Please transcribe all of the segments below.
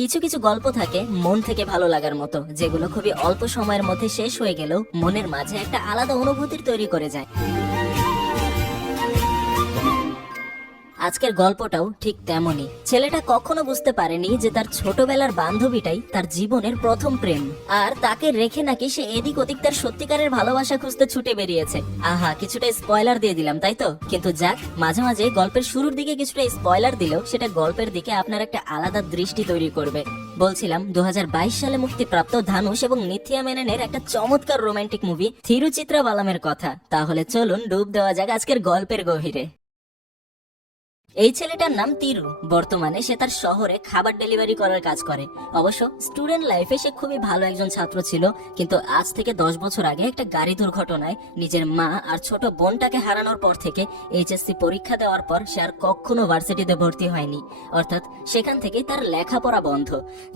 কিছু কিছু গল্প থাকে মন থেকে ভালো লাগার মতো, যেগুলো খুবই অল্প সময়ের মধ্যে শেষ হয়ে গেলেও মনের মাঝে একটা আলাদা অনুভূতির তৈরি করে যায়। আজকের গল্পটাও ঠিক তেমনই। ছেলেটা কখনো বুঝতে পারেনি যে তার ছোটবেলার বান্ধবীটাই তার জীবনের প্রথম প্রেম, আর তাকে রেখে নাকি সে এদিক ওদিক তার সত্যিকারের ভালোবাসা খুঁজতে ছুটে বেরিয়েছে। আহা, কিছুটা স্পয়লার দিয়ে দিলাম তাই তো, কিন্তু যাক, মাঝে মাঝে গল্পের শুরুর দিকে কিছুটা স্পয়লার দিলেও সেটা গল্পের দিকে আপনার একটা আলাদা দৃষ্টি তৈরি করবে। বলছিলাম 2022 সালে মুক্তিপ্রাপ্ত ধানুষ এবং নিথিয়া মেননের একটা চমৎকার রোমান্টিক মুভি থিরুচিত্রা বালামের কথা। তাহলে চলুন ডুব দেওয়া যাক আজকের গল্পের গভীরে। এই ছেলেটার নাম তিরু। বর্তমানে সে তার শহরে খাবার ডেলিভারি করার কাজ করে। অবশ্য স্টুডেন্ট লাইফে সে খুবই ভালো একজন ছাত্র ছিল, কিন্তু আজ থেকে 10 বছর আগে একটা গাড়ি দুর্ঘটনায় নিজের মা আর ছোট বোনটাকে হারানোর পর থেকে এইচএসসি পরীক্ষা দেওয়ার পর সে আর কখনো ভার্সিটিতে ভর্তি হয়নি। অর্থাৎ সেখান থেকেই তার লেখাপড়া বন্ধ,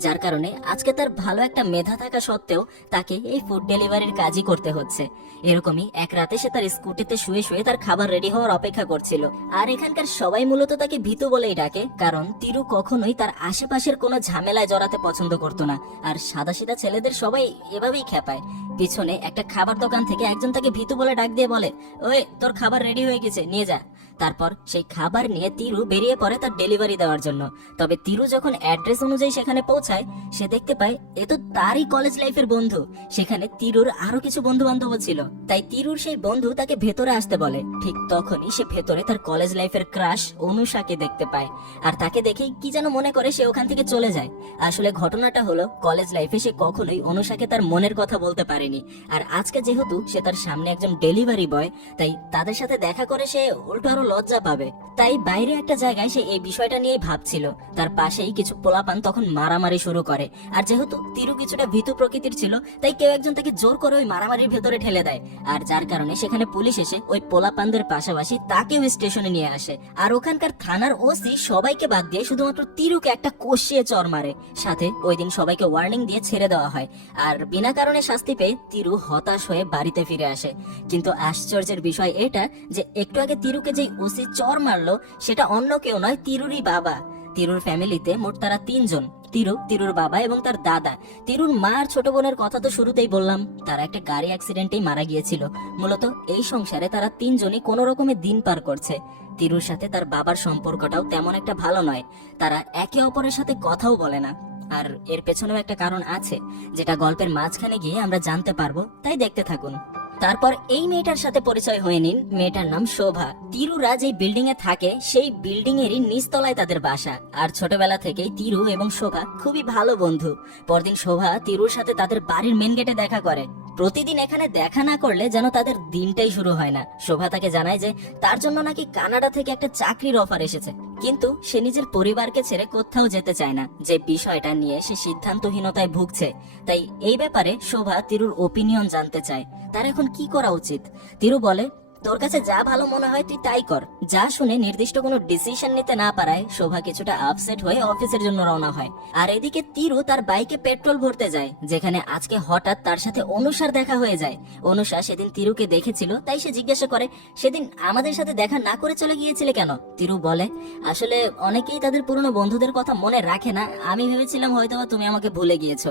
যার কারণে আজকে তার ভালো একটা মেধা থাকা সত্ত্বেও তাকে এই ফুড ডেলিভারির কাজই করতে হচ্ছে। এরকমই এক রাতে সে তার স্কুটিতে শুয়ে শুয়ে তার খাবার রেডি হওয়ার অপেক্ষা করছিল। আর এখানকার সবাই মূলত তাকে ভীতু বলেই ডাকে, কারণ তিরু কখনোই তার আশেপাশের কোনো ঝামেলায় জড়াতে পছন্দ করতো না। আর সাদাসিধা ছেলেদের সবাই এভাবেই খেপায়। পিছনে একটা খাবার দোকান থেকে একজন তাকে ভীতু বলে ডাক দিয়ে বলে, ওই তোর খাবার রেডি হয়ে গেছে, নিয়ে যা। তারপর সেই খাবার নিয়ে তিরু বেরিয়ে পড়ে তার ডেলিভারি দেওয়ার জন্য। তবে তিরু যখন অ্যাড্রেস অনুযায়ী সেখানে পৌঁছায়, সে দেখতে পায় এ তো তারই কলেজ লাইফের বন্ধু। সেখানে তিরুর আরো কিছু বন্ধু বান্ধব ছিল, তাই তিরুর সেই বন্ধু তাকে ভেতরে আসতে বলে। ঠিক তখনই সে ভেতরে তার কলেজ লাইফের ক্রাশ অনুষাকে দেখতে পায়, আর তাকে দেখেই কি যেন মনে করে সে ওখান থেকে চলে যায়। আসলে ঘটনাটা হলো, কলেজ লাইফে সে কখনোই অনুষাকে তার মনের কথা বলতে পারেনি। আর আজকে যেহেতু সে তার সামনে একজন ডেলিভারি বয়, তাই তাদের সাথে দেখা করে সে উল্টো আরো লজ্জা পাবে। তাই বাইরে একটা জায়গায় সে এই বিষয়টা নিয়ে ভাবছিল। তার পাশেই কিছু পোলাপান তখন মারামারি শুরু করে। আর যেহেতু তিরু কিছুটা ভীতু প্রকৃতির ছিল, তাই কেউ একজন তাকে জোর করে ওই মারামারির ভেতরে ঠেলে দেয়। আর যার কারণে সেখানে পুলিশ এসে ওই পোলাপানদের পাশাপাশি তাকেও স্টেশনে নিয়ে আসে। আর ওখানকার থানার ওসি সবাইকে বাদ দিয়ে শুধুমাত্র তিরুকে একটা কষিয়ে চর মারে। সাথে ওই দিন সবাইকে ওয়ার্নিং দিয়ে ছেড়ে দেওয়া হয়। আর বিনা কারণে শাস্তি পেয়ে তিরু হতাশ হয়ে বাড়িতে ফিরে আসে। কিন্তু আশ্চর্যের বিষয় এটা যে একটু আগে তিরুকে যেই ওসি চর মারলো, সেটা অন্য কেউ নয়, তিরুরই বাবা। তিরুর ফ্যামিলিতে মোট তারা 3 জন, তিরু, তিরুর বাবা এবং তার দাদা। তিরুর মা আর ছোট বোনের কথা তো শুরুতেই বললাম, তারা একটা গাড়ি অ্যাক্সিডেন্টেই মারা গিয়েছিল। মূলত এই সংসারে তারা 3 জনই কোনো রকমে দিন পার করছে। তিরুর সাথে তার বাবার সম্পর্কটাও তেমন একটা ভালো নয়, তারা একে অপরের সাথে কথাও বলে না। আর এর পেছনেও একটা কারণ আছে, যেটা গল্পের মাঝখানে গিয়ে আমরা জানতে পারবো, তাই দেখতে থাকুন। তারপর এই মেয়েটার সাথে পরিচয় হয়ে নিন। মেয়েটার নাম শোভা। তিরুরা যে বিল্ডিং এ থাকে, সেই বিল্ডিং এরই নিচতলায় তাদের বাসা। আর ছোটবেলা থেকেই তিরু এবং শোভা খুবই ভালো বন্ধু। পরদিন শোভা তিরুর সাথে তাদের বাড়ির মেন গেটে দেখা করে। প্রতিদিন এখানে দেখা না করলে যেন তাদের দিনটাই শুরু হয় না। শোভা তাকে জানায় যে তার জন্য নাকি কানাডা থেকে একটা চাকরির অফার এসেছে, কিন্তু সে নিজের পরিবারকে ছেড়ে কোথাও যেতে চায় না। যে বিষয়টা নিয়ে সে সিদ্ধান্তহীনতায় ভুগছে, তাই এই ব্যাপারে শোভা তিরুর ওপিনিয়ন জানতে চায়, তার এখন কি করা উচিত। তিরু বলে, তোর কাছে যা ভালো মনে হয় তুই তাই কর। যা শুনে নির্দিষ্ট কোনো ডিসিশন নিতে না পারায় শোভা কিছুটা আপসেট হয়ে অফিসের জন্য রওনা হয়। আর এদিকে তিরু তার বাইকে পেট্রোল ভরতে যায়, যেখানে আজকে হঠাৎ তার সাথে অনুষার দেখা হয়ে যায়। অনুষা সেদিন তিরুকে দেখেছিল, তাই সে জিজ্ঞাসা করে, সেদিন আমাদের সাথে দেখা না করে চলে গিয়েছিলে কেন? তিরু বলে, আসলে অনেকেই তাদের পুরনো বন্ধুদের কথা মনে রাখে না, আমি ভেবেছিলাম হয়তোবা তুমি আমাকে ভুলে গিয়েছো,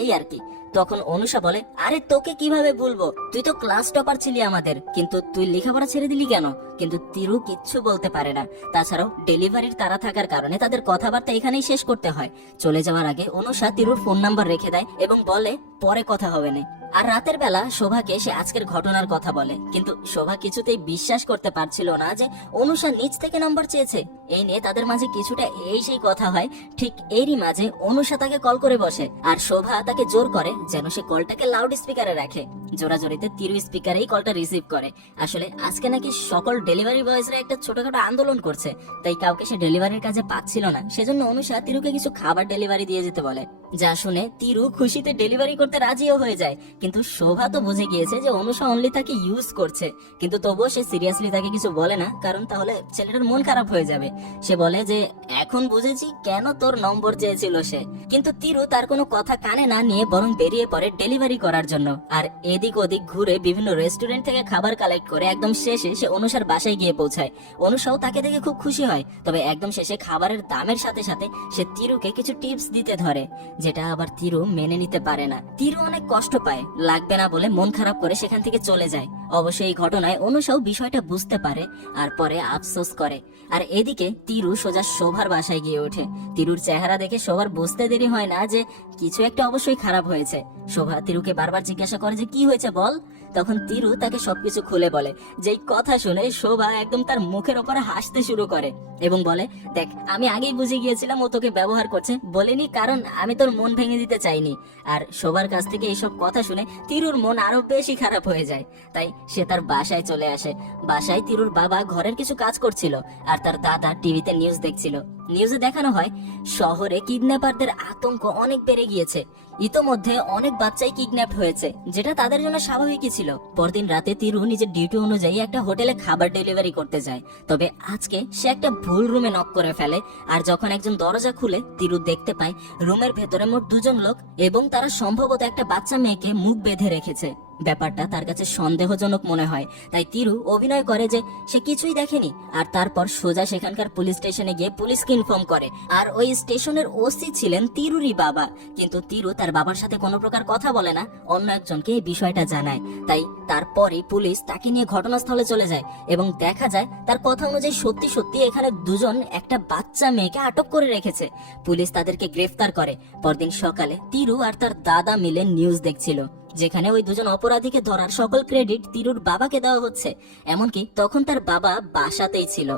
এই আর কি। তখন অনুষা বলে, আরে তোকে কিভাবে ভুলবো, তুই তো ক্লাস টপার ছিলি আমাদের, কিন্তু তুই লেখাপড়া ছেড়ে দিলি কেন? কিন্তু তিরু কিচ্ছু বলতে পারে না। তাছাড়াও ডেলিভারির তাড়া থাকার কারণে তাদের কথাবার্তা এখানেই শেষ করতে হয়। চলে যাওয়ার আগে অনুষা তিরুর ফোন নাম্বার রেখে দেয় এবং বলে পরে কথা হবে না। আর রাতের বেলা শোভাকে সে আজকের ঘটনার কথা বলে, কিন্তু শোভা কিছুতেই বিশ্বাস করতে পারছিল না যে অনুষা নিজ থেকে নাম্বার চেয়েছে। এই নিয়ে তাদের মাঝে কিছুটা এই সেই কথা হয়। ঠিক এরই মাঝে অনুষা তাকে কল করে বসে, আর শোভা তাকে জোর করে যেন সে কলটাকে লাউড স্পিকারে রাখে। জোরাজোরিতে তিরু স্পিকারেই কলটা রিসিভ করে। আসলে আজকে নাকি সকল ডেলিভারি বয়েজরা একটা ছোটখাটো আন্দোলন করছে, তাই কাউকে সে ডেলিভারির কাজে পাচ্ছিল না। সেজন্য অনুষা তিরুকে কিছু খাবার ডেলিভারি দিয়ে যেতে বলে। যা শুনে তিরু খুশিতে ডেলিভারি করতে রাজিও হয়ে যায়। কিন্তু শোভা তো বুঝে গিয়েছে যে অনুষা অনলি তাকে ইউজ করছে, কিন্তু তবুও সে সিরিয়াসলি তাকে কিছু বলে না, কারণ তাহলে ছেলেটার মন খারাপ হয়ে যাবে। সে বলে যে এখন বুঝেছি কেন তোর নম্বর চেয়েছিল সে। কিন্তু তিরু তার কোনো কথা কানে না নিয়ে বরং বেরিয়ে পড়ে ডেলিভারি করার জন্য। আর এদিক ওদিক ঘুরে বিভিন্ন রেস্টুরেন্ট থেকে খাবার কালেক্ট করে একদম শেষে সে অনুষার বাসায় গিয়ে পৌঁছায়। অনুষাও তাকে দেখে খুব খুশি হয়, তবে একদম শেষে খাবারের দামের সাথে সাথে সে তিরুকে কিছু টিপস দিতে ধরে, যেটা আবার তিরু মেনে নিতে পারে না। তিরু অনেক কষ্ট পায়, লাগবে না বলে মন খারাপ করে সেখান থেকে চলে যায়। অবশ্যই এই ঘটনায় অনুষাও বিষয়টা বুঝতে পারে আর পরে আফসোস করে। আর এদিকে তিরু সোজা শোভার বাসায় গিয়ে ওঠে। তিরুর চেহারা দেখে শোভার বুঝতে দেরি হয় না যে কিছু একটা অবশ্যই খারাপ হয়েছে। শোভা তিরুকে বারবার জিজ্ঞাসা করে যে কি হয়েছে বল। তখন তিরু তাকে সবকিছু খুলে বলে। যেই কথা শুনে শোভা একদম তার মুখের ওপরে হাসতে শুরু করে এবং বলে, দেখ আমি আগেই বুঝে গিয়েছিলাম ও তোকে ব্যবহার করছে, বলিনি কারণ আমি তোর মন ভেঙে দিতে চাইনি। আর শোভার কাছ থেকে এইসব কথা শুনে তিরুর মন আরো বেশি খারাপ হয়ে যায়। তাই সে তার বাসায় চলে আসে। বাসায় তিরুর বাবা ঘরের কিছু কাজ করছিল আর তার দাদা টিভিতে নিউজ দেখছিল। নিউজে দেখানো হয় শহরে কিডন্যাপারদের আতঙ্ক অনেক বেড়ে গিয়েছে। ইতোমধ্যে অনেক বাচ্চাই কিডন্যাপড হয়েছে, যেটা তাদের জন্য স্বাভাবিকই ছিল। পরদিন রাতে তিরু নিজের ডিউটি অনুযায়ী একটা হোটেলে খাবার ডেলিভারি করতে যায়। তবে আজকে সে একটা ভুল রুমে নক করে ফেলে। আর যখন একজন দরজা খুলে তিরু দেখতে পায় রুমের ভেতরে মোট দুজন লোক এবং তারা সম্ভবত একটা বাচ্চা মেয়েকে মুখ বেঁধে রেখেছে। ব্যাপারটা তার কাছে সন্দেহজনক মনে হয়, তাই তিরু অভিনয় করে যে সে কিছুই দেখেনি। আর তারপর সোজা সেখানকার পুলিশ স্টেশনে গিয়ে পুলিশকে ইনফর্ম করে। আর ওই স্টেশনের ওসি ছিলেন তিরুরই বাবা, কিন্তু তিরু তার বাবার সাথে কোনো প্রকার কথা বলে না, অন্য একজনকে এই বিষয়টা জানায়। তাই তারপরই পুলিশ তাকে নিয়ে ঘটনাস্থলে চলে যায় এবং দেখা যায় তার কথা অনুযায়ী সত্যি সত্যি এখানে দুজন একটা বাচ্চা মেয়েকে আটক করে রেখেছে। পুলিশ তাদেরকে গ্রেফতার করে। পরদিন সকালে তিরু আর তার দাদা মিলে নিউজ দেখছিল, যেখানে ওই দুজন অপরাধীকে ধরার সকল ক্রেডিট তিরুর বাবাকে দেওয়া হচ্ছে। এমনকি তখন তার বাবা বাসাতেই ছিল।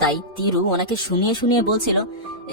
তাই তিরু ওনাকে শুনিয়ে শুনিয়ে বলছিল,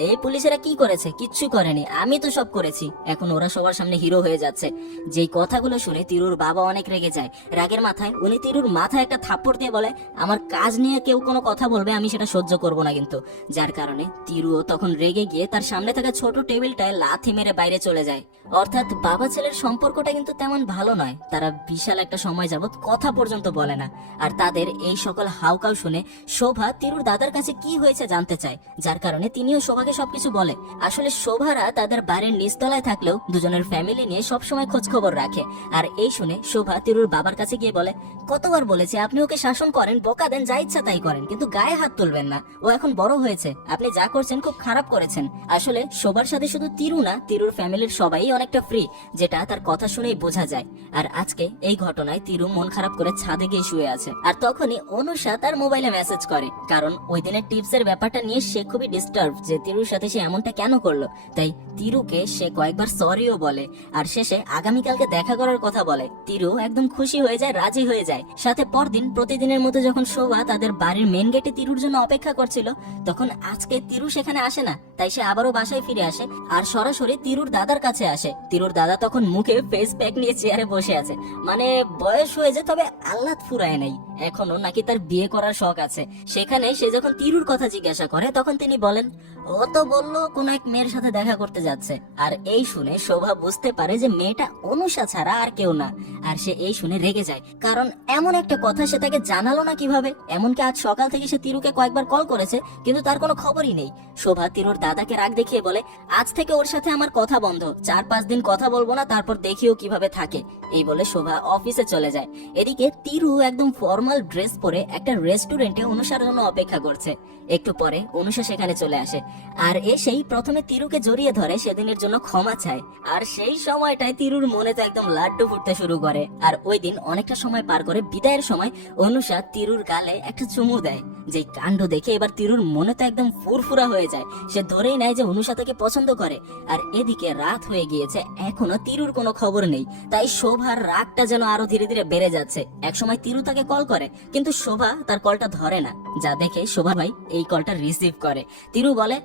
এই পুলিশেরা কি করেছে? কিচ্ছু করেনি, আমি তো সব করেছি। এখন ওরা সবার সামনে হিরো হয়ে যাচ্ছে। যেই কথাগুলো শুনে তিরুর বাবা অনেক রেগে যায়। রাগের মাথায় উনি তিরুর মাথায় একটা থাপ্পড় দিয়ে বলে, আমার কাজ নিয়ে কেউ কোনো কথা বলবে আমি সেটা সহ্য করব না কিন্তু। যার কারণে তিরুও তখন রেগে গিয়ে তার সামনে থাকা ছোট টেবিলটায় লাথি মেরে বাইরে চলে যায়। অর্থাৎ বাবা ছেলের সম্পর্কটা কিন্তু তেমন ভালো নয়। তারা বিশাল একটা সময় যাবত কথা পর্যন্ত বলে না। আর তাদের এই সকল হাউকাউ শুনে শোভা তিরুর দাদার কাছে কি হয়েছে জানতে চায়, যার কারণে তিনিও শোভাকে সবকিছু বলে। আসলে শোভারা তাদের বাড়ির নিচতলায় থাকলেও দুজনের ফ্যামিলি নিয়ে সবসময় খোঁজ খবর রাখে। আর এই শুনে শোভা তিরুর বাবার কাছে গিয়ে বলে, কতবার বলেছে আপনি ওকে শাসন করেন, বকা দেন, যা ইচ্ছা তাই করেন, কিন্তু গায়ে হাত তুলবেন না। ও এখন বড় হয়েছে, আপনি যা করছেন খুব খারাপ করেছেন। আসলে শোভার সাথে শুধু তিরু না, তিরুর ফ্যামিলির সবাই অনেকটা ফ্রি, যেটা তার কথা শুনেই বোঝা যায়। আর আজকে এই ঘটনায় তিরু মন খারাপ করে ছাদে গিয়ে শুয়ে আছে। আর তখনই অনুষা তার মোবাইলে মেসেজ করে, কারণ ওই দিনের টিপসের ব্যাপারটা নিয়ে সে খুবই ডিস্টার্ব যে তিরুর সাথে সে এমনটা কেন করলো। তাই তিরুকে সে কয়েকবার সরিও বলে আর শেষে আগামীকালকে দেখা করার কথা বলে। তিরু একদম খুশি হয়ে যায়, রাজি হয়ে যায়। সাথে পরদিন প্রতিদিনের মতো যখন শোভা তাদের বাড়ির মেন গেটে তিরুর জন্য অপেক্ষা করছিল, তখন আজকে তিরু সেখানে আসে না। তাই সে আবারও বাসায় ফিরে আসে আর সরাসরি তিরুর দাদার কাছে আসে। তিরুর দাদা তখন মুখে ফেস প্যাক নিয়ে চেয়ারে বসে আছে। মানে বয়স হয়েছে তবে আহ্লাদ ফুরায় নাই, এখনো নাকি তার বিয়ে করার শখ আছে। সেখানে সে যখন তিরুর কথা জিজ্ঞাসা করে তখন তিনি বলেন, ও তো বললো কোন এক মেয়ের সাথে দেখা করতে যাচ্ছে। আর এই শুনে শোভা বুঝতে পারে যে মেয়েটা অনুষা ছাড়া আর কেউ না। আর সে এই শুনে রেগে যায়, কারণ এমন একটা কথা সে তাকে জানালো না কিভাবে। এমনকি আজ সকাল থেকে সে তিরুকে কয়েকবার কল করেছে, কিন্তু তার কোনো খবরই নেই। শোভা তিরুর দাদাকে রাগ দেখিয়ে বলে, আজ থেকে ওর সাথে আমার কথা বন্ধ, 4-5 দিন কথা বলবো না, তারপর দেখিও কিভাবে থাকে। এই বলে শোভা অফিসে চলে যায়। এদিকে তিরু একদম ফর্মাল ড্রেস পরে একটা রেস্টুরেন্টে অনুষার জন্য অপেক্ষা করছে। একটু পরে অনুষা সেখানে চলে আসে আর এসেই প্রথমে তিরুকে জড়িয়ে ধরে, সেদিনের জন্য ক্ষমা চায়। আর সেই সময়টায় তিরুর মনে তো একদম লাড্ডু ফুটতে শুরু করে। আর ওই দিন অনেকটা সময় পার করে বিদায়ের সময় অনুষা তিরুর গালে একটা চুমু দেয়। যে কাণ্ড দেখে এবার তিরুর মনে তো একদম ফুরফুরা হয়ে যায়। সে ধরেই নেয় যে অনুষা তাকে পছন্দ করে। আর এদিকে রাত হয়ে গিয়েছে, এখনো তিরুর কোনো খবর নেই। তাই শোভার রাগটা যেন আরো ধীরে ধীরে বেড়ে যাচ্ছে। একসময় তিরু তাকে কল করে, কিন্তু শোভা তার কলটা ধরে না। যা দেখে শোভা ভাই এই কলটা রিসিভ করে। তিরু বলে,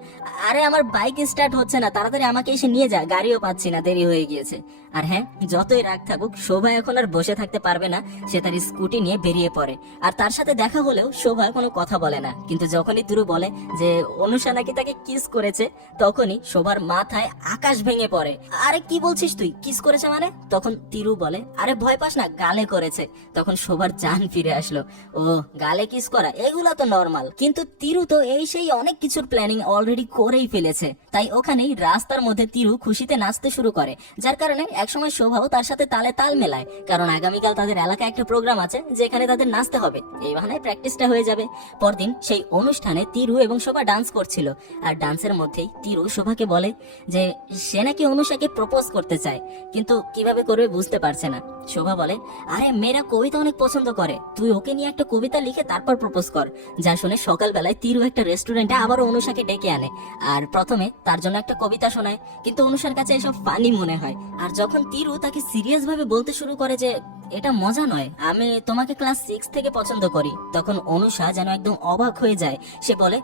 আরে আমার বাইক স্টার্ট হচ্ছে না, তাড়াতাড়ি আমাকে এসে নিয়ে যা, গাড়িও পাচ্ছি না, দেরি হয়ে গিয়েছে। আর হ্যাঁ, যতই রাগ থাকুক, শোভা এখন আর বসে থাকতে পারবে না, সে তার স্কুটি নিয়ে বেরিয়ে পড়ে। আর তার সাথে দেখা হলেও শোভা কোনো কথা বলে না। কিন্তু যখনই তিরু বলে যে অনুষা নাকি তাকে কিস করেছে, তখনই শোভার মাথায় আকাশ ভেঙে পড়ে। আরে কি বলছিস তুই, কিস করেছে মানে? তখন তিরু বলে, আরে ভয় পাস না, গালে করেছে। তখন শোভার জান ফিরে আসলো। ও, গালে কিস করা এগুলা তো নরমাল, কিন্তু তিরু তো এই সেই অনেক কিছুর প্ল্যানিং অলরেডি করেই ফেলেছে। তাই ওখানেই রাস্তার মধ্যে তিরু খুশিতে নাচতে শুরু করে, যার কারণে একসময় শোভাও তার সাথে তালে তাল মেলায়, কারণ আগামীকাল তাদের এলাকায় একটা প্রোগ্রাম আছে যেখানে তাদের নাচতে হবে। এই বাহানায় প্র্যাকটিসটা হয়ে যাবে। পরদিন সেই অনুষ্ঠানে তিরু এবং শোভা ডান্স করছিল, আর ডান্সের মধ্যেই তিরু শোভাকে বলে যে সে নাকি অনুষাকে প্রপোজ করতে চায়, কিন্তু কিভাবে করবে বুঝতে পারছে না। শোভা বলে, আরে মেয়েরা কবিতা অনেক পছন্দ করে, তুই ওকে নিয়ে একটা কবিতা লিখে তারপর প্রপোজ কর। যা শুনে সকালবেলায় তিরু একটা রেস্টুরেন্টে আবারও অনুষাকে ডেকে আনে, আর প্রথমে তার জন্য একটা কবিতা শোনায়, কিন্তু অনুষার কাছে এসব ফানি মনে হয়। আর যখন তিরু তাকে সিরিয়াস ভাবে বলতে শুরু করে যে এটা মজা নয়, আমি তোমাকে ক্লাস 6 থেকে পছন্দ করি, তখন অনুষা যেন একদম অবাক হয়ে যায়। সে বলে,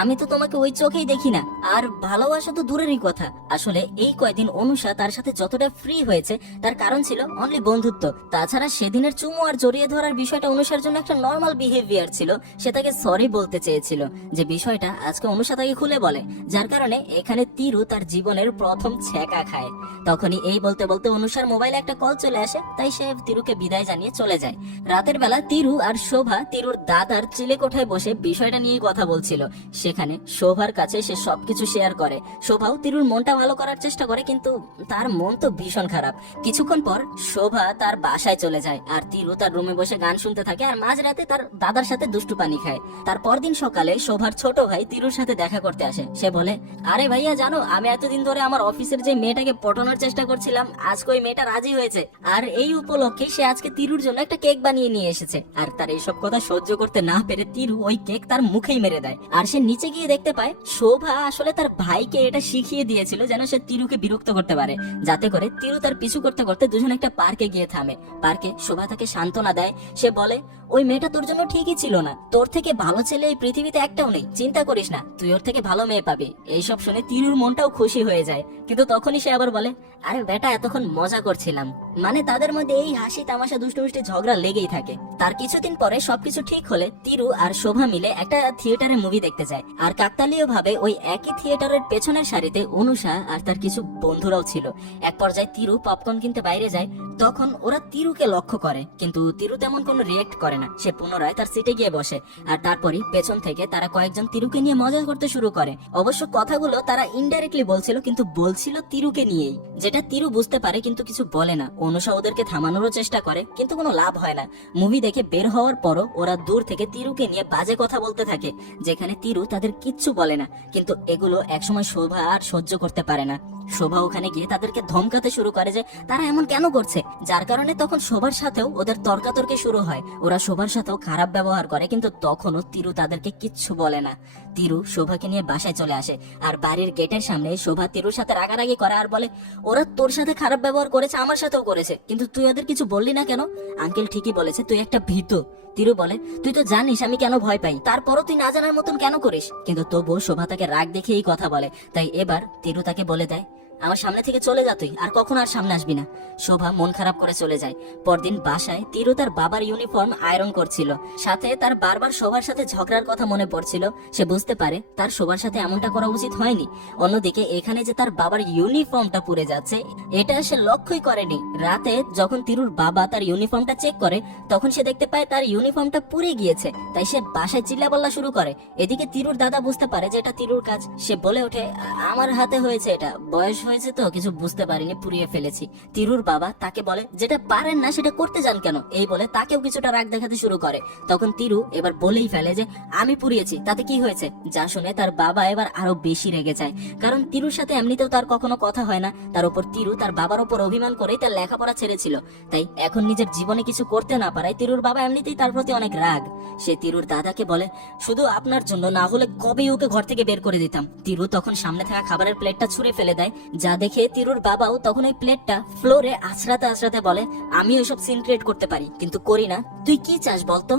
আমি তো তোমাকে ওই চোখেই দেখি না, আর ভালোবাসা তো দূরেরই কথা। আসলে এই কয়দিন অনুষা তার সাথে যতটা ফ্রি হয়েছে তার কারণ ছিল অনলি বন্ধুত্ব। তাছাড়া সেদিনের চুমু আর জড়িয়ে ধরার বিষয়টা অনুষার জন্য একটা নর্মাল বিহেভিয়ার ছিল। সে তাকে সরি বলতে চেয়েছিল, যে বিষয়টা আজকে অনুষা তাকে খুলে বলে, যার কারণে এখানে তিরু তার জীবনের প্রথম ছ্যাঁকা খায়। তখনই এই বলতে বলতে অনুষার মোবাইলে একটা কল চলে আসে, তাই সে তিরুকে বিদায় জানিয়ে চলে যায়। রাতের বেলা তিরু আর শোভা তিরুর দাদার চিলে কোঠায় বসে বিষয়টা নিয়ে কথা বলছিল। সেখানে শোভার কাছে সে সবকিছু শেয়ার করে। শোভাও তিরুর মনটা ভালো করার চেষ্টা করে, কিন্তু তার মন তো ভীষণ খারাপ। কিছুক্ষণ পর শোভা তার বাসায় চলে যায়, আর তিরু তার রুমে বসে গান শুনতে থাকে আর মাঝরাতে তার দাদার সাথে দুষ্টু পানি খায়। তার পরদিন সকালে শোভার ছোট ভাই তিরুর সাথে দেখা করতে আসে। সে বলে, আরে ভাইয়া জানো, আমি এতদিন ধরে আমার অফিসের যে মেয়েটাকে পটানোর চেষ্টা করছিলাম, আজকে ওই মেয়েটা রাজি হয়েছে, আর এই উপলক্ষে সে আজকে তিরুর জন্য একটা কেক বানিয়ে নিয়ে এসেছে। আর তার এইসব কথা সহ্য করতে না পেরে তিরু ওই কেক তার মুখেই মেরে দেয়। আর সে নিচে গিয়ে দেখতে পায় শোভা আসলে তার ভাইকে এটা শিখিয়ে দিয়েছিল যেন সে তিরুকে বিরক্ত করতে পারে, যাতে করে তিরু তার পিছু করতে করতে দুজন একটা পার্কে গিয়ে থামে। পার্কে শোভা তাকে সান্ত্বনা দেয়। সে বলে, ওই মেয়েটা তোর জন্য ঠিকই ছিল না, তোর থেকে ভালো ছেলে এই পৃথিবীতে একটাও নেই, চিন্তা করিস না, তুই ওর থেকে ভালো মেয়ে পাবি। এইসব শুনে তিরুর মনটাও খুশি হয়ে যায়। কিন্তু তখনই সে আবার বলে, আরে বেটা, এতক্ষণ মজা করছিলাম। মানে তাদের মধ্যে এই হাসি তামাশা দুষ্টু মিষ্টি ঝগড়া লেগেই থাকে। তার কিছুদিন পরে সবকিছু ঠিক হলে তিরু আর শোভা মিলে একটা থিয়েটারে মুভি দেখতে যায়। আর কাকতালীয় ভাবে ওই একই থিয়েটারের পেছনের সারিতে অনুষা আর তার কিছু বন্ধুরাও ছিল। এক পর্যায়ে তিরু পপকর্ন কিনতে বাইরে যায়, তখন ওরা তিরুকে লক্ষ্য করে, কিন্তু তিরু তেমন কোনো রিয়েক্ট করে না। সে পুনরায় তার সিটে গিয়ে বসে, আর তারপরই পেছন থেকে তারা কয়েকজন তিরুকে নিয়ে মজা করতে শুরু করে। অবশ্য কথাগুলো তারা ইনডাইরেক্টলি বলছিল, কিন্তু বলছিল তিরুকে নিয়েই, যেটা তিরু বুঝতে পারে কিন্তু কিছু বলে না। অনুষা ওদেরকে থামানোরও চেষ্টা করে, কিন্তু কোনো লাভ হয় না। মুভি দেখে বের হওয়ার পরও ওরা দূর থেকে তিরুকে নিয়ে বাজে কথা বলতে থাকে, যেখানে তিরু তাদের কিচ্ছু বলে না। কিন্তু এগুলো একসময় শোভা আর সহ্য করতে পারে না। শোভা ওখানে গিয়ে তাদেরকে ধমকাতে শুরু করে যে তারা এমন কেন করছে, যার কারণে তখন শোভার সাথেও ওদের তর্কাতর্কি শুরু হয়। ওরা শোভার সাথেও খারাপ ব্যবহার করে, কিন্তু তখনও তিরু তাদেরকে কিচ্ছু বলে না। তিরু শোভাকে নিয়ে বাসায় চলে আসে, আর বাড়ির গেটের সামনে শোভা তিরুর সাথে রাগারাগি করে আর বলে, ওরা তোর সাথে খারাপ ব্যবহার করেছে, আমার সাথেও করেছে, কিন্তু তুই ওদের কিছু বললি না কেন? আঙ্কেল ঠিকই বলেছে, তুই একটা ভীতু। তিরু বলে, তুই তো জানিস আমি কেন ভয় পাই, তারপরও তুই না জানার মতন কেন করিস? কিন্তু তবুও শোভা তাকে রাগ দেখে এই কথা বলে। তাই এবার তিরু তাকে বলে দেয়, আমার সামনে থেকে চলে যা, তুই আর কখনো আর সামনে আসবি না। শোভা মন খারাপ করে চলে যায়। পরদিন বাসায় তিরু তার বাবার ইউনিফর্ম আয়রন করছিল, সাথে তার বারবার শোভার সাথে ঝগড়ার কথা মনে পড়ছিল। সে বুঝতে পারে তার শোভার সাথে এমনটা করা উচিত হয়নি। অন্যদিকে এখানে যে তার বাবার ইউনিফর্মটা পুড়ে যাচ্ছে, এটা সে লক্ষ্যই করেনি। রাতে যখন তিরুর বাবা তার ইউনিফর্মটা চেক করে, তখন সে দেখতে পায় তার ইউনিফর্মটা পুড়ে গিয়েছে। তাই সে বাসায় চিল্লাপাল্লা শুরু করে। এদিকে তিরুর দাদা বুঝতে পারে যে এটা তিরুর কাজ। সে বলে ওঠে, আমার হাতে হয়েছে, এটা বয়স হয়েছে তো কিছু বুঝতে পারিনি, পুড়িয়ে ফেলেছি। তিরুর বাবা তাকে বলে, যেটা পারেন না সেটা করতে যান কেন? এই বলে তাকেও কিছুটা রাগ দেখাতে শুরু করে। তখন তিরু এবার বলেই ফেলে যে আমি পুড়িয়েছি, তাতে কি হয়েছে? যা শুনে তার বাবা এবার আরো বেশি রেগে যায়, কারণ তিরুর সাথে এমনিতেও তার কখনো কথা হয় না। তার উপর তিরু তার বাবার উপর অভিমান করেই তার লেখাপড়া ছেড়েছিল। তাই এখন নিজের জীবনে কিছু করতে না পারায় তিরুর বাবা এমনিতেই তার প্রতি অনেক রাগ। সে তিরুর দাদাকে বলে, শুধু আপনার জন্য, না হলে কবেই ওকে ঘর থেকে বের করে দিতাম। তিরু তখন সামনে থাকা খাবারের প্লেটটা ছুঁড়ে ফেলে দেয়, যা দেখে তিরুর বাবাও তখন ওই প্লেটটা ফ্লোরে আছড়াতে আছড়াতে বলে, আমি ওইসব সিন ক্রিয়েট করতে পারি, কিন্তু করি না। তুই কি চাস বলতো?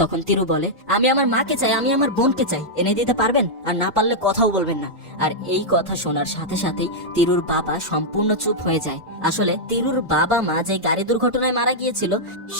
তখন তিরু বলে, আমি আমার মাকে চাই, আমি আমার বোনকে চাই, এনে দিতে পারবেন? আর না পারলে কথাও বলবেন না। আর এই কথা শোনার সাথে সাথেই তিরুর বাবা সম্পূর্ণ চুপ হয়ে যায়। আসলে তিরুর বাবা মা যে গাড়ি দুর্ঘটনায় মারা গিয়েছিল,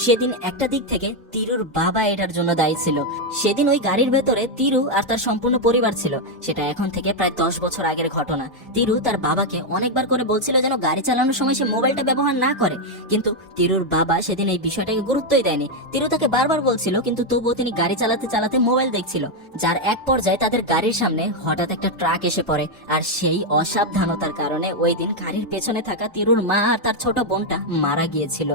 সেদিন একটা দিক থেকে তিরুর বাবা এটার জন্য দায়ী ছিল। সেদিন ওই গাড়ির ভেতরে তিরু আর তার সম্পূর্ণ পরিবার ছিল। সেটা এখন থেকে প্রায় 10 বছর আগের ঘটনা। তিরু তার বাবাকে অনেকবার করে বলছিল যেন গাড়ি চালানোর সময় সে মোবাইলটা ব্যবহার না করে, কিন্তু তিরুর বাবা সেদিন এই বিষয়টাকে গুরুত্বই দেয়নি। তিরু তাকে বারবার বলছিল, কিন্তু তবুও তিনি গাড়ি চালাতে চালাতে মোবাইল দেখছিল। যার এক পর্যায়ে তাদের গাড়ির সামনে হঠাৎ একটা ট্রাক এসে পড়ে, আর সেই অসাবধানতার কারণে ওই দিন গাড়ির পেছনে থাকা তিরুর মা আর তার ছোট বোনটা মারা গিয়েছিল।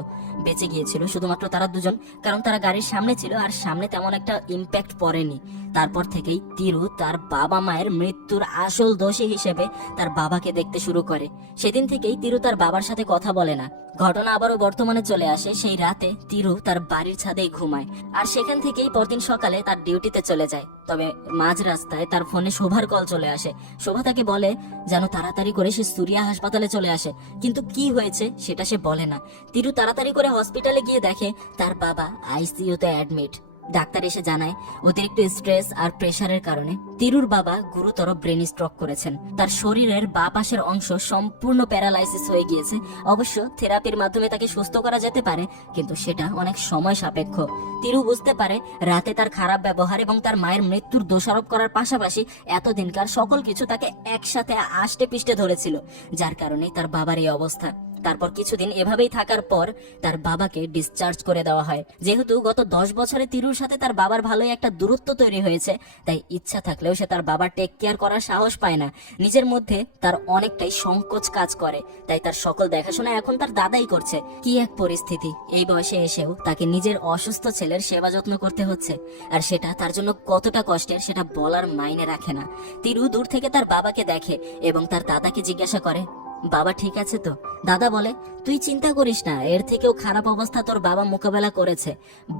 বেঁচে গিয়েছিল শুধুমাত্র তারা দুজন, কারণ তারা গাড়ির সামনে ছিল আর সামনে তেমন একটা ইম্প্যাক্ট পড়েনি। তারপর থেকেই তিরু তার বাবা মায়ের মৃত্যুর আসল দোষী হিসেবে তার বাবাকে দেখতে শুরু করে। সেদিন থেকেই তিরু তার বাবার সাথে কথা বলে না। ঘটনা আবারও বর্তমানে চলে আসে। সেই রাতে তিরু তার বাড়ির ছাদেই ঘুমায়, আর সেখান থেকেই পরদিন সকালে তার ডিউটিতে চলে যায়। তবে মাঝ রাস্তায় তার ফোনে শোভার কল চলে আসে। শোভা তাকে বলে যেন তাড়াতাড়ি করে সে সুরিয়া হাসপাতালে চলে আসে, কিন্তু কি হয়েছে সেটা সে বলে না। তিরু তাড়াতাড়ি করে হসপিটালে গিয়ে দেখে তার বাবা আইসিইউতে অ্যাডমিট। ডাক্তার এসে জানায় অতিরিক্ত স্ট্রেস আর প্রেসারের কারণে তিরুর বাবা গুরুতর ব্রেন স্ট্রোক করেছেন। তার শরীরের বাঁ পাশের অংশ সম্পূর্ণ প্যারালাইসিস হয়ে গিয়েছে। অবশ্য থেরাপির মাধ্যমে তাকে সুস্থ করা যেতে পারে, কিন্তু সেটা অনেক সময় সাপেক্ষ। তিরু বুঝতে পারে রাতে তার খারাপ ব্যবহার এবং তার মায়ের মৃত্যুর দোষারোপ করার পাশাপাশি এতদিনকার সকল কিছু তাকে একসাথে আষ্টে পিষ্টে ধরেছিল, যার কারণে তার বাবার এই অবস্থা। তারপর কিছুদিন এভাবেই থাকার পর তার বাবাকে ডিসচার্জ করে দেওয়া হয়। যেহেতু গত 10 বছরে তিরুর সাথে তার বাবার ভালোই একটা দূরত্ব তৈরি হয়েছে, তাই ইচ্ছা থাকলেও সে তার বাবার টেক কেয়ার করার সাহস পায় না। নিজের মধ্যে তার অনেকটাই সংকোচ কাজ করে, তাই তার সকল দেখাশোনা এখন তার দাদাই করছে। কি এক পরিস্থিতি! এই বয়সে এসেও তাকে নিজের অসুস্থ ছেলের সেবা যত্ন করতে হচ্ছে, আর সেটা তার জন্য কতটা কষ্টের সেটা বলার মাইনে রাখে না। তিরু দূর থেকে তার বাবাকে দেখে এবং তার দাদাকে জিজ্ঞাসা করে, বাবা ঠিক আছে তো? দাদা বলে, তুই চিন্তা করিস না, এর থেকেও খারাপ অবস্থা তোর বাবা মোকাবেলা করেছে।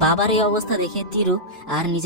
বাবার এই অবস্থা দেখে তিরু আর নিজের